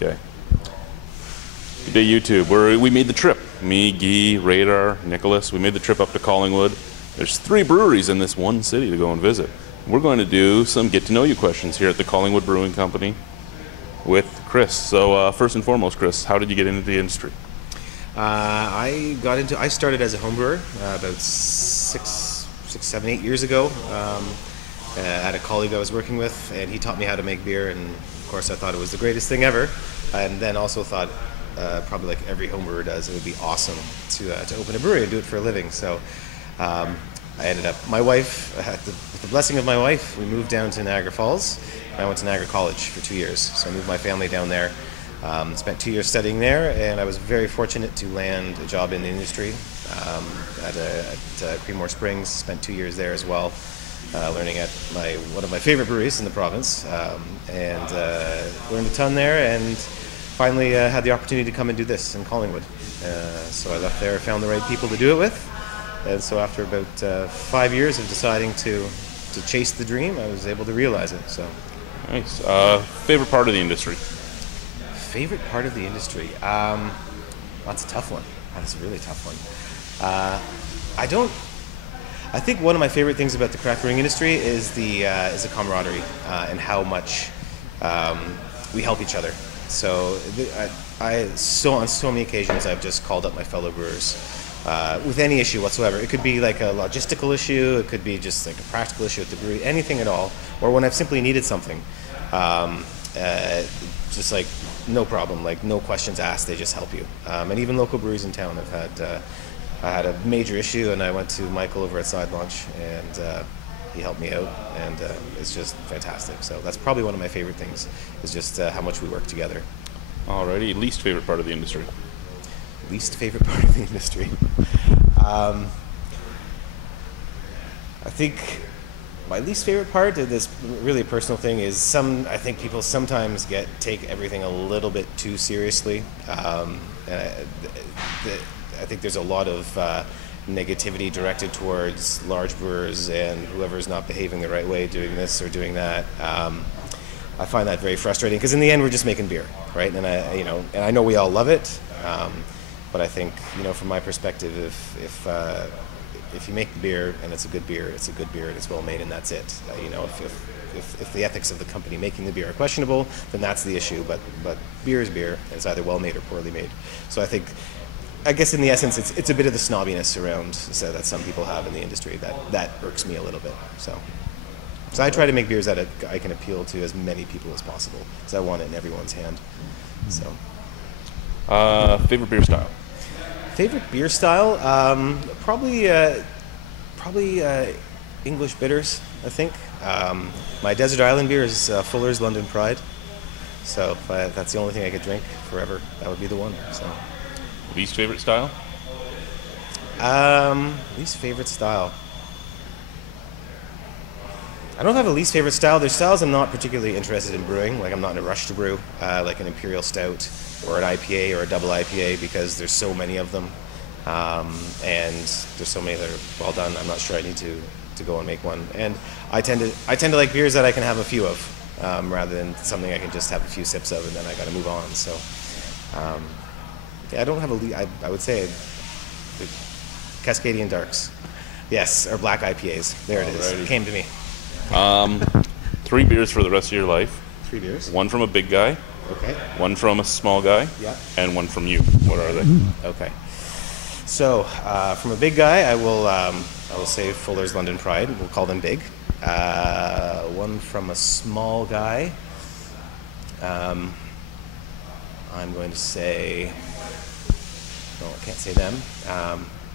Okay. Good day, YouTube. We made the trip. Me, Guy, Radar, Nicholas. We made the trip up to Collingwood. There's 3 breweries in this one city to go and visit. We're going to do some get-to-know-you questions here at the Collingwood Brewing Company with Chris. So first and foremost, Chris, how did you get into the industry? I started as a home brewer about 7, 8 years ago. I had a colleague I was working with, and he taught me how to make beer, and of course I thought it was the greatest thing ever, and then also thought, probably like every home brewer does, it would be awesome to open a brewery and do it for a living. So I ended up, my wife, with the blessing of my wife, we moved down to Niagara Falls, and I went to Niagara College for 2 years. So I moved my family down there, spent 2 years studying there, and I was very fortunate to land a job in the industry at Creedmoor Springs. Spent 2 years there as well, learning at one of my favorite breweries in the province, and learned a ton there, and finally had the opportunity to come and do this in Collingwood. So I left there, found the right people to do it with, and so after about 5 years of deciding to chase the dream, I was able to realize it. So nice. Favorite part of the industry? Favorite part of the industry? That's a tough one. That's a really tough one. I think one of my favorite things about the craft brewing industry is the camaraderie and how much we help each other. So on so many occasions I've just called up my fellow brewers with any issue whatsoever. It could be like a logistical issue, it could be just like a practical issue at the brewery, anything at all, or when I've simply needed something. Just like no problem, like no questions asked, they just help you. And even local breweries in town have had, I had a major issue and I went to Michael over at Side Launch, and he helped me out, and it's just fantastic. So that's probably one of my favorite things, is just how much we work together. Alrighty, least favorite part of the industry? Least favorite part of the industry? I think my least favorite part of this, really a personal thing, is I think people sometimes take everything a little bit too seriously. I think there's a lot of negativity directed towards large brewers and whoever's not behaving the right way, doing this or doing that. I find that very frustrating, because in the end we're just making beer, right? And I know we all love it, but I think, from my perspective, if you make the beer and it's a good beer, it's a good beer and it's well made, and that's it. If the ethics of the company making the beer are questionable, then that's the issue. But beer is beer, and it's either well made or poorly made. So I guess in the essence, it's a bit of the snobbiness around that some people have in the industry that irks me a little bit. So I try to make beers that I can appeal to as many people as possible, because I want it in everyone's hand. So favorite beer style? Favorite beer style? Probably English bitters, I think. My desert island beer is Fuller's London Pride. So if that's the only thing I could drink forever, that would be the one. So. Least favorite style? Least favorite style. I don't have a least favorite style. There's styles I'm not particularly interested in brewing. Like, I'm not in a rush to brew, like an Imperial Stout or an IPA or a double IPA, because there's so many of them, and there's so many that are well done. I'm not sure I need to go and make one. And I tend to like beers that I can have a few of, rather than something I can just have a few sips of and then I got to move on. So. Yeah, I don't have I would say the Cascadian Darks. Yes, or black IPAs. There it is. It came to me. 3 beers for the rest of your life. 3 beers? 1 from a big guy. Okay. 1 from a small guy. Yeah. And 1 from you. What are they? Okay. So from a big guy, I will say Fuller's London Pride. We'll call them big. 1 from a small guy. I'm going to say. No, I can't say them.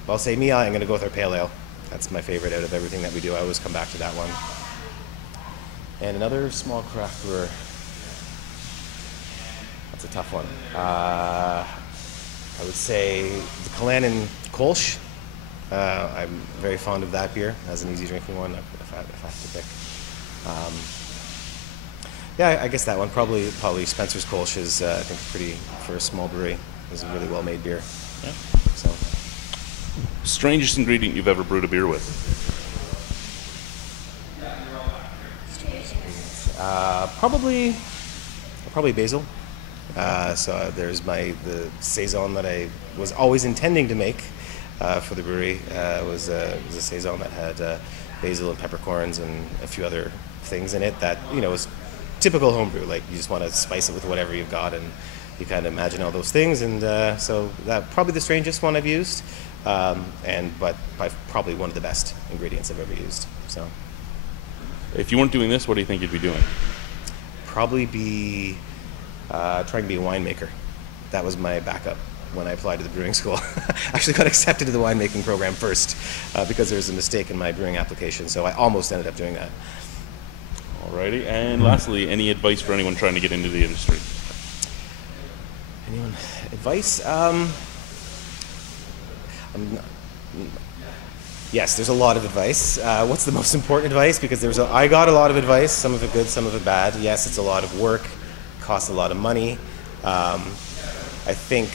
I'll say me. I'm going to go with our Pale Ale. That's my favorite out of everything that we do. I always come back to that one. And another small craft brewer. That's a tough one. I would say the Cullinan Kolsch. I'm very fond of that beer. That's an easy drinking one if I have to pick. Yeah, I guess that one. Probably Spencer's Kolsch is, I think, pretty, for a small brewery, is a really well-made beer. Yeah. So. Strangest ingredient you've ever brewed a beer with? Probably basil. So there's the saison that I was always intending to make for the brewery. Was a saison that had basil and peppercorns and a few other things in it that was typical homebrew. Like you just want to spice it with whatever you've got, and you kind of imagine all those things. And so that probably the strangest one I've used, but probably one of the best ingredients I've ever used. So If you weren't doing this, what do you think you'd be doing? probably be trying to be a winemaker. That was my backup when I applied to the brewing school. I actually got accepted to the winemaking program first because there was a mistake in my brewing application, so I almost ended up doing that. Alrighty, and lastly, any advice for anyone trying to get into the industry? Anyone advice? Yes, there's a lot of advice. What's the most important advice? Because I got a lot of advice, some of it good, some of it bad. Yes, it's a lot of work, costs a lot of money. I think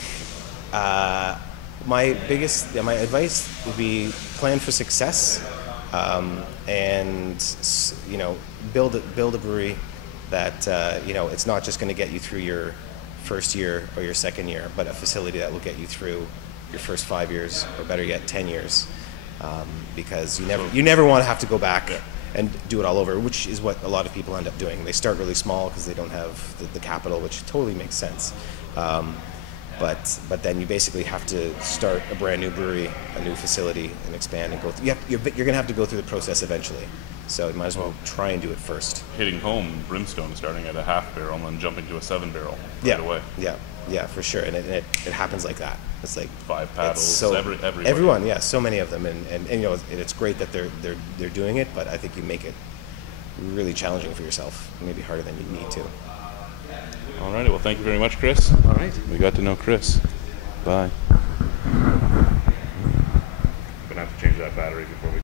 my advice would be plan for success, and build a brewery that it's not just going to get you through your first year or your second year, but a facility that will get you through your first 5 years, or better yet, 10 years. Because you never want to have to go back and do it all over, which is what a lot of people end up doing. They start really small because they don't have the capital, which totally makes sense. But then you basically have to start a brand new brewery, a new facility, and expand and go through. You're going to have to go through the process eventually. So you might as well try and do it first. Hitting home, Brimstone starting at a half barrel and then jumping to a 7 barrel right away. Yeah, for sure. And it happens like that. It's like 5 paddles. So everyone, yeah, so many of them, and it's great that they're doing it, but I think you make it really challenging for yourself, maybe harder than you need to. Alrighty, well, thank you very much, Chris. All right. We got to know Chris. Bye. I'm gonna have to change that battery before we